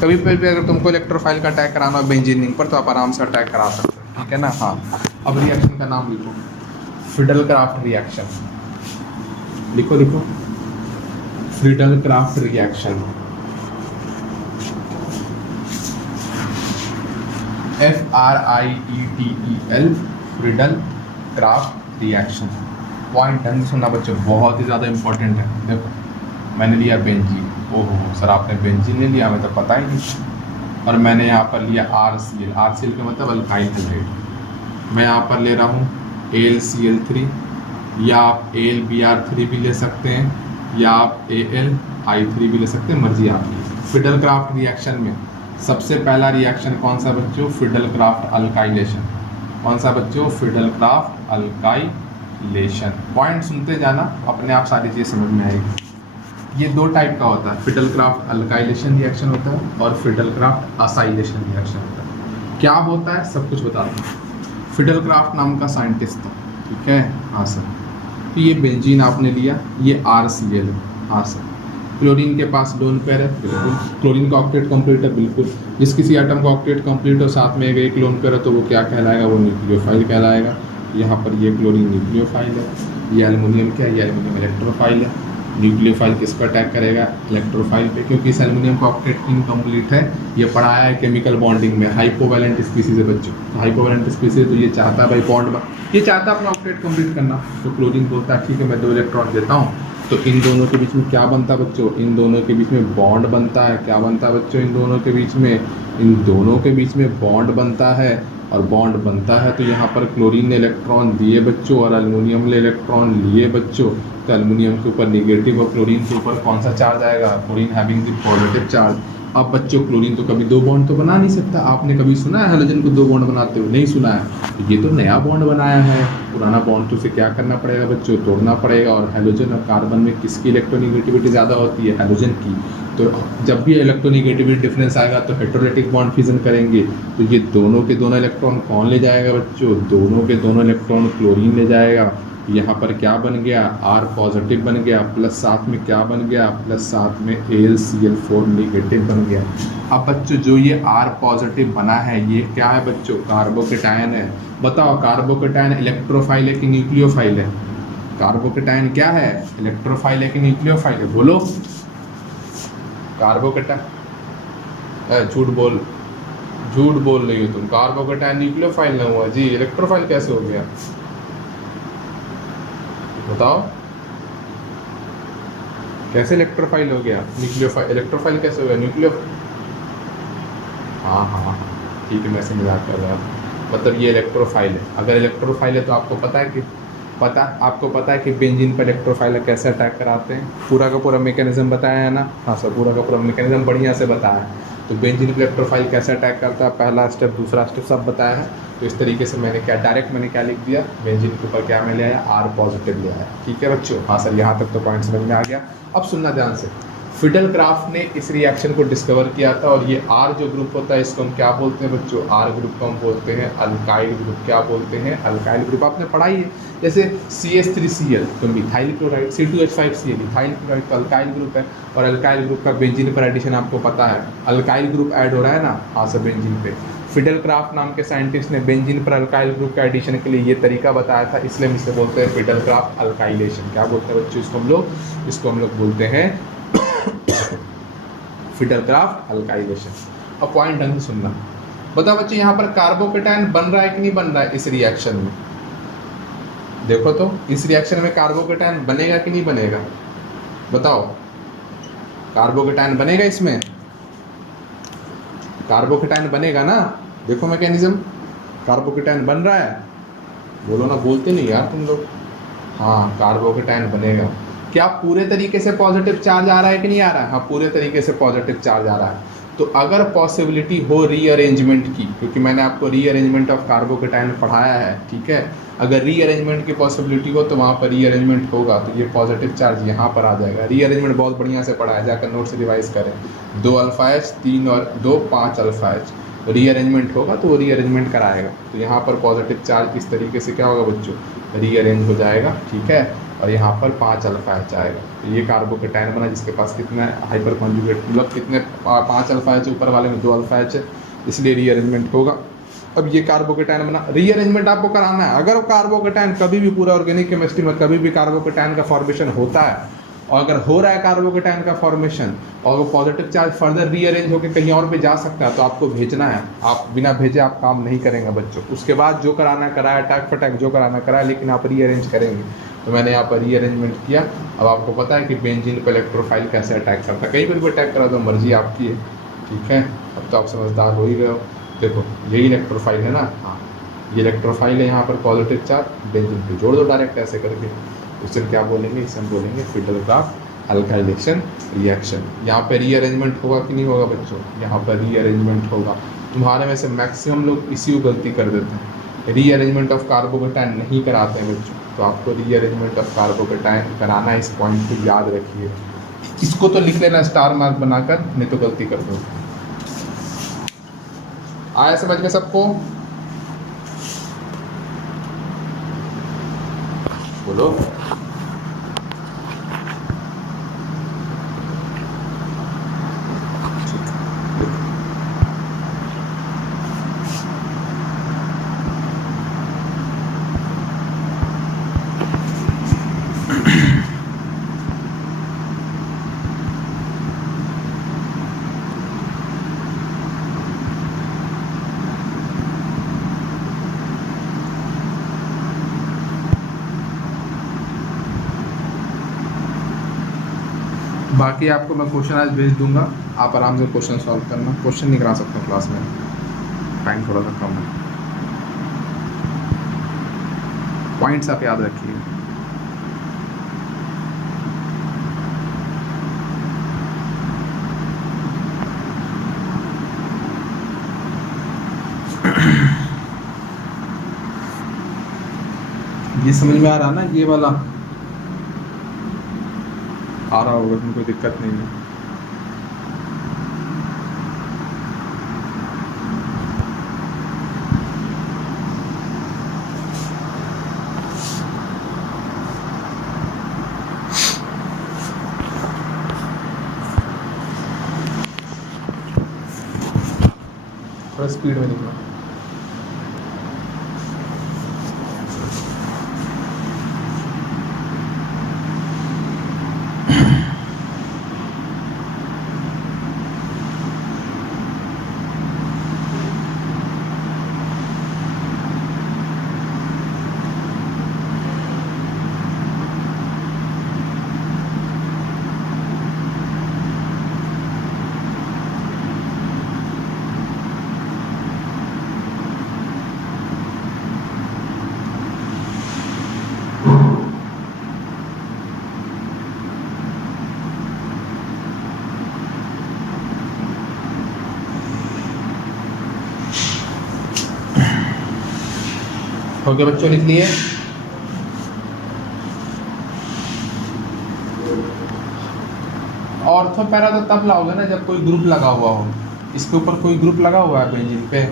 कभी भी अगर तुमको इलेक्ट्रोफाइल का अटैक कराना हो बेंजीनिंग पर तो आप आराम से अटैक करा सकते हो, ठीक है ना। हाँ, अब रिएक्शन का नाम लिखो, फ्रीडल-क्राफ्ट रिएक्शन। लिखो लिखो, Friedel-Crafts reaction, FRIEDEL, Friedel-Crafts reaction. Point ढंग से सुनना बच्चों, बहुत ही ज़्यादा इंपॉर्टेंट है। देखो मैंने लिया बेंजीन, ओहो सर आपने बेंजीन ले लिया, हमें तो पता ही नहीं। और मैंने यहाँ पर लिया RCl, RCl का मतलब अल्काइल हाइड्रेट। मैं यहाँ पर ले रहा हूँ AlCl3, या आप AlBr3 भी ले सकते हैं, या आप AlI3 भी ले सकते हैं, मर्जी आपकी। फ्रीडल-क्राफ्ट रिएक्शन में सबसे पहला रिएक्शन कौन सा बच्चों, फ्रीडल-क्राफ्ट अल्काइलेशन। कौन सा बच्चों, फ्रीडल-क्राफ्ट अल्काइलेशन। पॉइंट सुनते जाना, अपने आप सारी चीज़ समझ में आएगी। ये दो टाइप का होता है, फ्रीडल-क्राफ्ट अल्काइलेशन रिएक्शन होता है और फ्रीडल-क्राफ्ट असाइलेशन रिएक्शन होता है। क्या होता है सब कुछ बता दूँ। फ्रीडल-क्राफ्ट नाम का साइंटिस्ट था, ठीक है, हाँ सर। तो ये बेंजीन आपने लिया, ये RCl, हाँ सर। क्लोरीन के पास लोन पेयर है, बिल्कुल। क्लोरीन का ऑक्टेट कंप्लीट है, बिल्कुल। जिस किसी एटम का ऑक्टेट कंप्लीट हो साथ में एक लोन पेयर है तो वो क्या कहलाएगा, वो न्यूक्लियोफाइल कहलाएगा। यहाँ पर ये क्लोरीन न्यूक्लियोफाइल है, ये एल्युमिनियम क्या है, ये एल्युमिनियम इलेक्ट्रोफाइल है। न्यूक्लियोफाइल किस पर अटैक करेगा, इलेक्ट्रोफाइल पे, क्योंकि इस एल्युमिनियम का ऑक्टेट इनकम्प्लीट है। ये पढ़ाया है केमिकल बॉन्डिंग में, हाइपोवैलेंट स्पीसीज है बच्चों। हाइपोवैलेंट स्पीसीज तो ये चाहता है भाई बॉन्ड, ये चाहता है अपना ऑक्टेट कंप्लीट करना। तो क्लोरीन बोलता है ठीक है मैं 2 इलेक्ट्रॉन देता हूँ, तो इन दोनों के बीच में क्या बनता है बच्चों, इन दोनों के बीच में बॉन्ड बनता है। क्या बनता है बच्चों, इन दोनों के बीच में, इन दोनों के बीच में बॉन्ड बनता है। और बॉन्ड बनता है तो यहाँ पर क्लोरीन ने इलेक्ट्रॉन दिए बच्चों और एल्युमिनियम ने इलेक्ट्रॉन लिए बच्चों। तो एल्युमिनियम के ऊपर नेगेटिव और क्लोरीन के ऊपर कौन सा चार्ज आएगा, chlorine having the positive charge. अब बच्चों क्लोरीन तो कभी 2 बॉन्ड तो बना नहीं सकता। आपने कभी सुना है हेलोजन को 2 बॉन्ड बनाते हुए, नहीं सुना है। तो ये तो नया बॉन्ड बनाया है, पुराना बॉन्ड तो उसे क्या करना पड़ेगा बच्चों, तोड़ना पड़ेगा। और हेलोजन और कार्बन में किसकी इलेक्ट्रोनेगेटिविटी ज़्यादा होती है, हेलोजन की। तो जब भी इलेक्ट्रोनेगेटिविटी डिफरेंस आएगा तो हेटेरोलेटिक बॉन्ड फिजन करेंगे। तो ये दोनों के दोनों इलेक्ट्रॉन कौन ले जाएगा बच्चों, दोनों के दोनों इलेक्ट्रॉन क्लोरीन ले जाएगा। यहाँ पर क्या बन गया, R पॉजिटिव बन गया, प्लस साथ में क्या बन गया, प्लस साथ में AlCl4 नेगेटिव बन गया। अब बच्चों जो ये R पॉजिटिव बना है ये क्या है बच्चों, कार्बोकेटायन है। बताओ कार्बोकेटायन इलेक्ट्रोफाइल है कि न्यूक्लियोफाइल है, कार्बोकेटायन क्या है, इलेक्ट्रोफाइल है कि न्यूक्लियोफाइल है, बोलो। कार्बोकेटायन, झूठ बोल रही हो तुम, कार्बोकेटायन न्यूक्लियोफाइल ना हुआ जी, इलेक्ट्रोफाइल कैसे हो गया बताओ, कैसे इलेक्ट्रोफाइल हो गया, न्यूक्लियोफाइल, इलेक्ट्रोफाइल कैसे हो गया, न्यूक्लियो। हाँ ठीक है, मैं से मजाक कर रहा हूँ। मतलब ये इलेक्ट्रोफाइल है। अगर इलेक्ट्रोफाइल है तो आपको पता है कि बेंजीन पर इलेक्ट्रोफाइल कैसे अटैक कराते हैं, पूरा का पूरा मैकेनिज्म बताया है ना। हाँ सर, पूरा का पूरा मैकेनिज्म बढ़िया से बताया है। तो बेंजीन पर इलेक्ट्रोफाइल कैसे अटैक करता है, पहला स्टेप दूसरा स्टेप सब बताया है। तो इस तरीके से मैंने क्या लिख दिया, बेंजीन के ऊपर क्या मैं ले आया, R पॉजिटिव ले आया। ठीक है बच्चों, हाँ सर यहाँ तक तो पॉइंट समझ में आ गया। अब सुनना ध्यान से, फ्रीडल-क्राफ्ट ने इस रिएक्शन को डिस्कवर किया था और ये R जो ग्रुप होता है इसको हम क्या बोलते हैं बच्चों, R ग्रुप को हम बोलते हैं अल्काइल ग्रुप। क्या बोलते हैं, अल्काइल ग्रुप। आपने पढ़ाई है, जैसे CH3Cl तो methyl chloride, C2H5Cl ethyl chloride तो अल्काइल ग्रुप है। और अल्काइल ग्रुप का बेंजीन पर एडिशन आपको पता है, अल्काइल ग्रुप ऐड हो रहा है ना, हाँ सर बेंजीन पे। फ्रीडल-क्राफ्ट नाम के साइंटिस्ट ने बेंजीन पर अल्काइल ग्रुप का एडिशन के लिए ये तरीका बताया था, इसलिए हम इसे बोलते हैं फ्रीडल-क्राफ्ट अल्काइलेशन। क्या बोलते हैं बच्चों इसको हम लोग बोलते हैं फ्रीडल-क्राफ्ट अल्काइलेशन। अब पॉइंट ढंग से सुनना, बताओ बच्चे यहाँ पर कार्बोकेटायन बन रहा है कि नहीं बन रहा है इस रिएक्शन में, देखो तो इस रिएक्शन में कार्बोकेटायन बनेगा कि नहीं बनेगा, बताओ। कार्बोकेटायन बनेगा, इसमें कार्बोकेटायन बनेगा ना, देखो मैकेनिज्म, कार्बोकेटायन बन रहा है, बोलो ना, बोलते नहीं यार तुम लोग। हाँ कार्बोकेटायन बनेगा। क्या पूरे तरीके से पॉजिटिव चार्ज आ रहा है कि नहीं आ रहा है, हाँ पूरे तरीके से पॉजिटिव चार्ज आ रहा है। तो अगर पॉसिबिलिटी हो रीअरेंजमेंट की, क्योंकि मैंने आपको रीअरेंजमेंट ऑफ कार्बोकेटायन पढ़ाया है, ठीक है, अगर रीअरेंजमेंट की पॉसिबिलिटी हो तो वहाँ पर रीअरेंजमेंट होगा तो ये पॉजिटिव चार्ज यहाँ पर आ जाएगा। रीअरेंजमेंट बहुत बढ़िया से पढ़ाया, जाकर नोट से रिवाइज करें। 2 अल्फा H 3 और 2 5 अल्फा H, रीअरेंजमेंट होगा तो वो रीअरेंजमेंट कराएगा। तो यहाँ पर पॉजिटिव चार्ज इस तरीके से क्या होगा बच्चों, रीअरेंज हो जाएगा, ठीक है। और यहाँ पर 5 अल्फा एच आएगा। तो ये कार्बोकेटाइन बना जिसके पास कितने हाइपर कॉन्जुगेट, मतलब कितने 5 अल्फा एच, ऊपर वाले में 2 अल्फा एच है, इसलिए रीअरेंजमेंट होगा। अब ये कार्बोकेटाइन बना, रीअरेंजमेंट आपको कराना है। अगर कार्बोकेटाइन कभी भी पूरा ऑर्गेनिक केमिस्ट्री में कभी भी कार्बोकेटाइन का फॉर्मेशन होता है, और अगर हो रहा है कार्बोकेटाइन का फॉर्मेशन और वो पॉजिटिव चार्ज फर्दर रीअरेंज होकर कहीं और पे जा सकता है, तो आपको भेजना है। आप बिना भेजे आप काम नहीं करेंगे बच्चों। उसके बाद जो कराना कराया, अटैक फटैक जो कराना कराया, लेकिन आप रीअरेंज करेंगे। तो मैंने यहाँ पर रीअरेंजमेंट किया। अब आपको पता है कि बेंजीन पर इलेक्ट्रोफाइल कैसे अटैक करता है, कहीं पर भी अटैक करा तो मर्जी आपकी है, ठीक है। अब तो आप समझदार हो ही गए हो। देखो यही इलेक्ट्रोफाइल है ना, हाँ ये इलेक्ट्रोफाइल है, यहाँ पर पॉजिटिव चार्ज बेंजीन पे जोड़ दो डायरेक्ट ऐसे करके। उसे क्या बोलेंगे, इसे हम बोलेंगे फिडल-क्राफ्ट अल्काइलेशन रिएक्शन। यहाँ पे रीअरेंजमेंट होगा कि नहीं होगा बच्चों, यहाँ पर रीअरेंजमेंट होगा। तुम्हारे में से मैक्सिमम लोग इसी को गलती कर देते हैं, रीअरेंजमेंट ऑफ कार्बोकेटाइन नहीं कराते हैं बच्चों। तो आपको रीअरेंजमेंट ऑफ कार्बोकेटाइन कराना है, इस पॉइंट को याद रखिए। इसको तो लिख लेना स्टार मार्क बनाकर, नहीं तो गलती कर दो। आया समझ में सबको? बोलो। बाकी आपको मैं क्वेश्चन आज भेज दूंगा, आप आराम से क्वेश्चन सॉल्व करना। क्वेश्चन नहीं करा सकता क्लास में, टाइम थोड़ा सा कम है। पॉइंट्स आप याद रखिए। ये समझ में आ रहा ना, ये वाला आ रहा होगा, इसमें कोई दिक्कत नहीं है। थोड़ा स्पीड में निकलो। ओके बच्चों, लिख लिए? ऑर्थो पैरा तो तब लाओगे ना जब कोई ग्रुप लगा हुआ हो। इसके ऊपर कोई ग्रुप लगा हुआ है बेंजीन पे?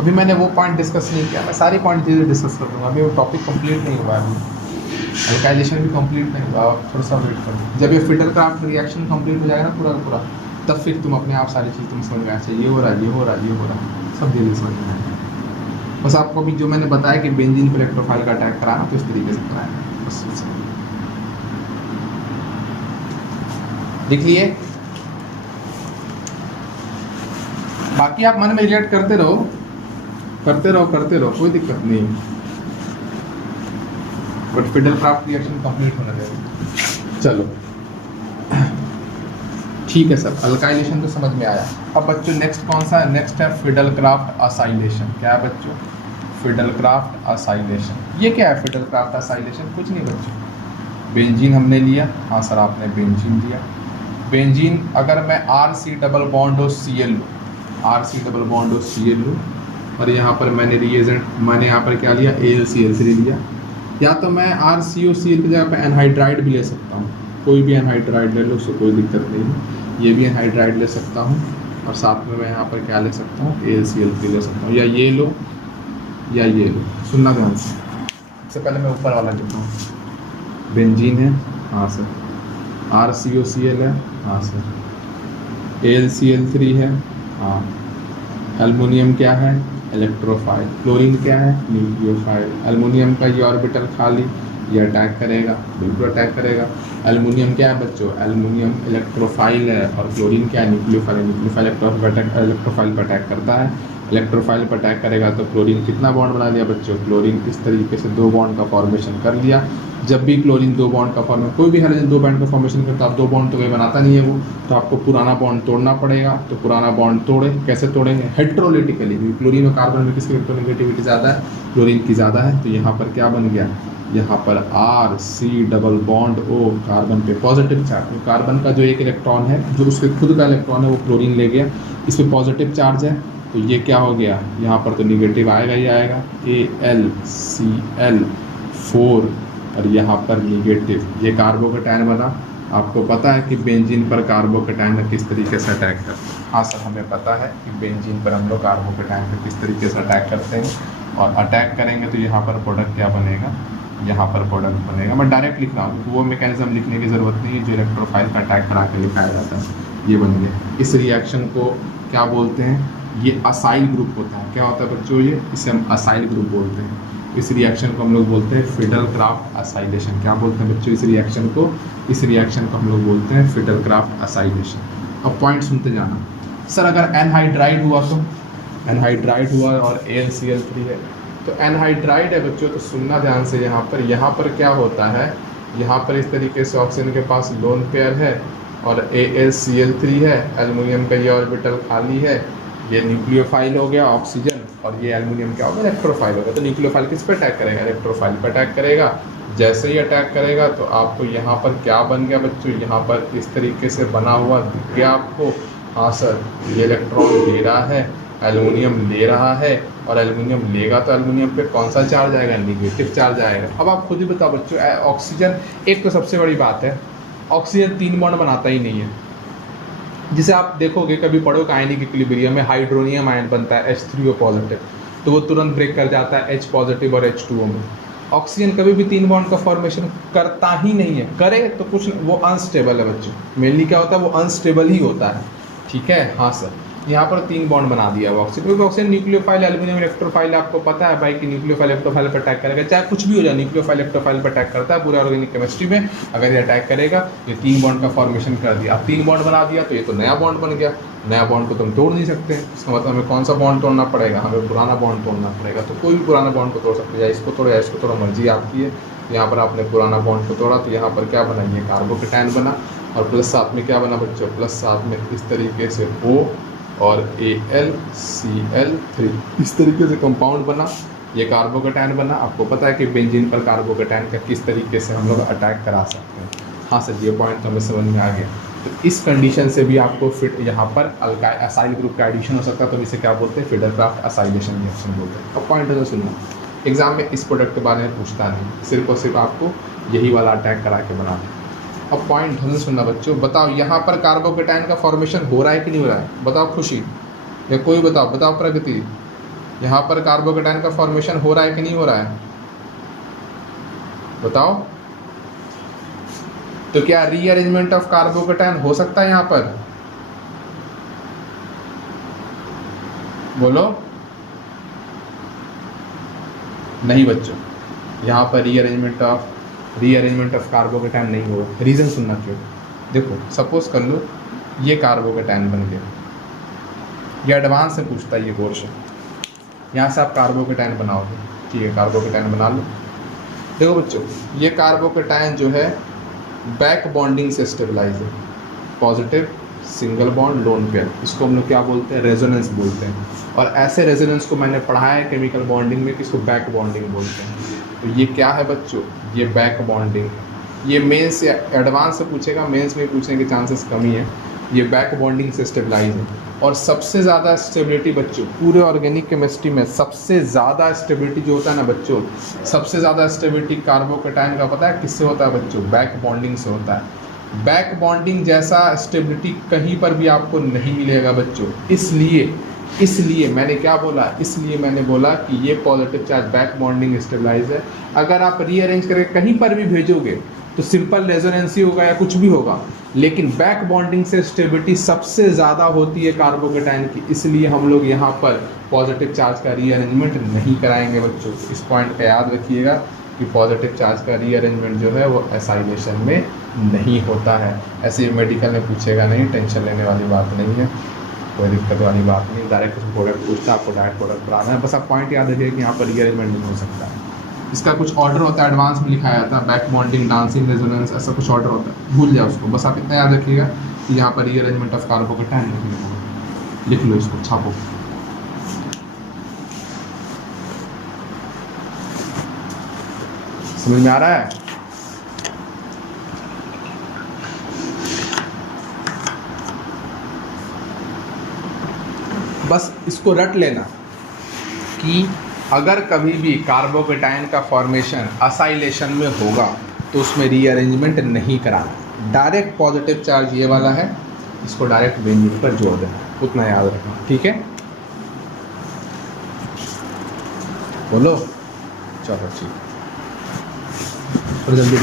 अभी मैंने वो पॉइंट डिस्कस नहीं किया, मैं सारी पॉइंट चीज़ें डिस्कस कर दूँगा। अभी वो टॉपिक कंप्लीट नहीं हुआ है, अभी अल्काइलेशन भी कंप्लीट नहीं हुआ, थोड़ा सा वेट करो। जब ये फिडल-क्राफ्ट रिएक्शन कंप्लीट हो जाएगा ना पूरा का पूरा, तब फिर तुम अपने आप सारी चीज़ तुम समझ में आए, ये हो रहा है, ये हो रहा है, ये हो रहा है, सब धीरे समझ में आएगा। बस आपको भी जो मैंने बताया कि बेंजीन पर इलेक्ट्रोफाइल का अटैक कराना, तो इस तरीके से कराना, बस लिख लिए। बाकी आप मन में रिलेट करते रहो, करते रहो, करते रहो, कोई दिक्कत नहीं। बट फिडल-क्राफ्ट रिएक्शन कंप्लीट होना चाहिए। चलो ठीक है सर, अल्काइलेशन तो समझ में आया। अब बच्चों नेक्स्ट कौन सा है? नेक्स्ट है फिडल-क्राफ्ट असाइलेशन। क्या है बच्चों? Fiddle-craft acylation. ये क्या है फिडल-क्राफ्ट असाइलेशन? कुछ नहीं बच्चों, बेंजीन हमने लिया, हाँ सर आपने बेंजीन लिया। बेंजीन अगर मैं RC डबल बॉन्ड और Cl लूँ, RC डबल बॉन्ड और Cl लूँ, और यहाँ पर मैंने रिएजेंट, मैंने यहाँ पर क्या लिया, AlCl3 लिया। या तो मैं RCOCl की जगह पे एनहाइड्राइड भी ले सकता हूँ, कोई भी एनहाइड्राइड ले लो, उससे कोई दिक्कत नहीं है। ये भी एनहाइड्राइड ले सकता हूँ, और साथ में मैं यहाँ पर क्या ले सकता हूँ, AlCl3 ले सकता हूँ, या ये लो या ये लो। सुनना ध्यान से, सबसे पहले मैं ऊपर वाला लिखता हूँ। बेंजीन है, हाँ सर। RCOCl है, हाँ सर। AlCl3 है, हाँ। एल्युमिनियम क्या है? इलेक्ट्रोफाइल। क्लोरीन क्या है? न्यूक्लियोफाइल। एल्युमिनियम का ये ऑर्बिटल खाली, ये अटैक करेगा, बिल्कुल अटैक करेगा। एल्युमिनियम क्या है बच्चों? एल्युमिनियम इलेक्ट्रोफाइल है, और क्लोरीन क्या है? न्यूक्लियोफाइल। न्यूक्लियोफाइल इलेक्ट्रोफाइल पर अटैक करता है। इलेक्ट्रोफाइल पर अटैक करेगा तो क्लोरीन कितना बॉन्ड बना लिया बच्चों? क्लोरीन इस तरीके से 2 बॉन्ड का फॉर्मेशन कर लिया। जब भी क्लोरीन 2 बॉन्ड का फॉर्मेशन, कोई भी हाइड्रोजन 2 बॉन्ड का फॉर्मेशन करता है, आप 2 बॉन्ड तो कहीं बनाता नहीं है वो, तो आपको पुराना बॉन्ड तोड़ना पड़ेगा। तो पुराना बॉन्ड तोड़े, कैसे तोड़ेंगे? हेट्रोलिटिकली। क्लोरीन और कार्बन में किसकी इलेक्ट्रोनेगेटिविटी ज़्यादा है? क्लोरीन की ज़्यादा है। तो यहाँ पर क्या बन गया? यहाँ पर RC double bond O, carbon पे पॉजिटिव चार्ज। तो कार्बन का जो एक इलेक्ट्रॉन है, जो उसके खुद का इलेक्ट्रॉन है, वो क्लोरीन ले गया, इस पर पॉजिटिव चार्ज है, तो ये क्या हो गया? यहाँ पर तो निगेटिव आएगा ही आएगा, AlCl4, और यहाँ पर निगेटिव। ये कार्बोकेटायन बना। आपको पता है कि बेंजीन पर कार्बोकेटायन किस तरीके से अटैक करते हैं? हाँ सर, हमें पता है कि बेंजीन पर हम लोग कार्बोकेटायन पर किस तरीके से अटैक करते हैं, और अटैक करेंगे तो यहाँ पर प्रोडक्ट क्या बनेगा? यहाँ पर प्रोडक्ट बनेगा। मैं डायरेक्ट लिख रहा हूँ, वो मैकेनिज्म लिखने की ज़रूरत नहीं है जो इलेक्ट्रोफाइल का अटैक करा के लिखाया जाता है। ये बन गया। इस रिएक्शन को क्या बोलते हैं? ये असाइल ग्रुप होता है। क्या होता है बच्चों? ये इसे हम असाइल ग्रुप बोलते हैं। इस रिएक्शन को हम लोग बोलते हैं फिडलक्राफ्ट असाइलेशन। क्या बोलते हैं बच्चों? इस रिएक्शन को हम लोग बोलते हैं फिडलक्राफ्ट असाइलेशन। अब पॉइंट सुनते जाना। सर अगर एनहाइड्राइड हुआ तो? एनहाइड्राइड हुआ और AlCl3 है, तो एनहाइड्राइड है बच्चों, तो सुनना ध्यान से। यहाँ पर क्या होता है? यहाँ पर इस तरीके से ऑक्सीजन के पास लोन पेयर है और AlCl3 है, एल्युमिनियम का ये ऑर्बिटल खाली है, ये न्यूक्लियोफाइल हो गया ऑक्सीजन, और ये एल्युमिनियम क्या होगा? इलेक्ट्रोफाइल होगा। तो न्यूक्लियोफाइल किस पे अटैक करेगा? इलेक्ट्रोफाइल पे अटैक करेगा। जैसे ही अटैक करेगा तो आपको यहाँ पर क्या बन गया बच्चों? यहाँ पर इस तरीके से बना हुआ दिख गया आपको। हाँ सर, ये इलेक्ट्रॉन ले रहा है, एल्युमिनियम ले रहा है, और एल्युमिनियम लेगा तो एल्युमिनियम पे कौन सा चार्ज आएगा? निगेटिव चार्ज आएगा। अब आप खुद ही बताओ बच्चों, ऑक्सीजन, एक तो सबसे बड़ी बात है, ऑक्सीजन 3 बॉन्ड बनाता ही नहीं है। जिसे आप देखोगे, कभी पढ़ोगे आयनिक इक्विलिब्रियम में हाइड्रोनियम आयन बनता है H3O पॉजिटिव, तो वो तुरंत ब्रेक कर जाता है H पॉजिटिव और H2O में। ऑक्सीजन कभी भी 3 बॉन्ड का फॉर्मेशन करता ही नहीं है। करे तो कुछ, वो अनस्टेबल है बच्चों। मेनली क्या होता है? वो अनस्टेबल ही होता है। ठीक है, हाँ सर। यहाँ पर 3 बॉन्ड बना दिया हुआ ऑक्सीजन, क्योंकि ऑक्सीजन न्यूक्लियोफाइल, एल्युमिनियम इलेक्ट्रोफाइल, आपको पता है भाई कि न्यूक्लियोफाइल इलेक्ट्रोफाइल पर अटैक करेगा, चाहे कुछ भी हो जाए, न्यूक्लियोफाइल इलेक्ट्रोफाइल पर अटैक करता है पूरे ऑर्गेनिक केमिस्ट्री में। अगर ये अटैक करेगा तो 3 बॉन्ड का फॉर्मेशन कर दिया। अब 3 बॉन्ड बना दिया तो ये तो नया बॉन्ड बन गया। नया बॉन्ड को तुम तोड़ नहीं सकते, इसका मतलब हमें कौन सा बॉन्ड तोड़ना पड़ेगा? हमें पुराना बॉन्ड तोड़ना पड़ेगा। तो कोई भी पुराना बॉन्ड को तोड़ सकते हैं, या इसको तोड़ो या इसको तोड़ो, मर्जी आपकी है। यहाँ पर आपने पुराना बॉन्ड को तोड़ा तो यहाँ पर क्या बना? ये कार्बोकेटायन बना, और प्लस साथ में क्या बना बच्चों? प्लस साथ में इस तरीके से O और AlCl3, इस तरीके से कंपाउंड बना, ये कार्बोकेटायन बना। आपको पता है कि बेंजीन पर कार्बोकेटायन का किस तरीके से हम लोग अटैक करा सकते हैं। हाँ सर, ये पॉइंट तो हमें समझ में आ गया। तो इस कंडीशन से भी आपको फिट यहाँ पर असाइल ग्रुप का एडिशन हो सकता है, तो इसे क्या बोलते हैं? फिडलक्राफ्ट असाइलेशन रिएक्शन बोलते हैं। अब पॉइंट है सुनना, एग्जाम में इस प्रोडक्ट के बारे में पूछता नहीं, सिर्फ और सिर्फ आपको यही वाला अटैक करा के बना दें। अब पॉइंट ध्यान से सुनना बच्चों, बताओ यहाँ पर कार्बोकेटायन का फॉर्मेशन हो रहा है कि नहीं हो रहा है? बताओ खुशी, या कोई बताओ प्रगति, यहाँ पर कार्बोकेटायन का फॉर्मेशन हो रहा है कि नहीं हो रहा है? बताओ। तो क्या रीअरेंजमेंट ऑफ कार्बोकेटायन हो सकता है यहाँ पर? बोलो। नहीं बच्चों, यहाँ पर रीअरेंजमेंट ऑफ कार्बोकेटायन नहीं होगा। रीज़न सुनना क्यों? देखो, सपोज कर लो ये कार्बोकेटायन बन गया, ये एडवांस से पूछता है ये क्वेश्चन। यहाँ से आप कार्बोकेटायन बनाओगे, ठीक है, कार्बोकेटायन बना लो। देखो बच्चों, ये कार्बोकेटायन जो है बैक बॉन्डिंग से स्टेबलाइज है, positive single bond lone pair, इसको हम लोग क्या बोलते हैं? रेजोनेंस बोलते हैं। और ऐसे रेजोनेंस को मैंने पढ़ाया है केमिकल बॉन्डिंग में कि इसको बैक बॉन्डिंग बोलते हैं। तो ये क्या है बच्चों? ये बैक बॉन्डिंग है। ये मेंस से एडवांस से पूछेगा, मेंस में पूछने के चांसेस कम ही है। ये बैक बॉन्डिंग से स्टेबलाइज है। और सबसे ज़्यादा स्टेबिलिटी बच्चों पूरे ऑर्गेनिक केमिस्ट्री में, सबसे ज़्यादा स्टेबिलिटी जो होता है ना बच्चों, सबसे ज़्यादा स्टेबिलिटी कार्बोकेटायन का पता है किससे होता है बच्चों? बैक बॉन्डिंग से होता है। बैक बॉन्डिंग जैसा स्टेबिलिटी कहीं पर भी आपको नहीं मिलेगा बच्चों, इसलिए इसलिए मैंने क्या बोला, इसलिए मैंने बोला कि ये positive charge back bonding stabilise है। अगर आप रीअरेंज करके कहीं पर भी भेजोगे तो सिंपल रेजोनेंस ही होगा या कुछ भी होगा, लेकिन बैक बॉन्डिंग से स्टेबिलिटी सबसे ज़्यादा होती है कार्बोकेटाइन की, इसलिए हम लोग यहाँ पर पॉजिटिव चार्ज का रीअरेंजमेंट नहीं कराएंगे बच्चों। इस पॉइंट का याद रखिएगा कि पॉजिटिव चार्ज का रीअरेंजमेंट जो है वो एसाइलेशन में नहीं होता है। ऐसे मेडिकल में पूछेगा नहीं, टेंशन लेने वाली बात नहीं है, कोई दिक्कत वाली बात नहीं। डायरेक्ट प्रोडक्ट पूछता है, आपको डायरेक्ट प्रोडक्ट बनाना है, बस आप पॉइंट याद रखिए कि यहाँ पर रीअरेंजमेंट नहीं हो सकता है। इसका कुछ ऑर्डर होता है, एडवांस में लिखाया जाता है, बैक बॉन्डिंग, डांसिंग, रेजोनेंस, ऐसा कुछ ऑर्डर होता है, भूल जाओ उसको। बस आप इतना याद रखिएगा कि यहाँ पर रीअरेंजमेंट ऑफ कार्बोकेटाइन नहीं होगा। लिख लो इसको, छापो। समझ में आ रहा है? बस इसको रट लेना कि अगर कभी भी कार्बोकेटाइन का फॉर्मेशन असाइलेशन में होगा तो उसमें रीअरेंजमेंट नहीं कराना। डायरेक्ट पॉजिटिव चार्ज ये वाला है, इसको डायरेक्ट बेंजीन पर जोड़ देना, उतना याद रखना, ठीक है? बोलो, चलो ठीक, और जल्दी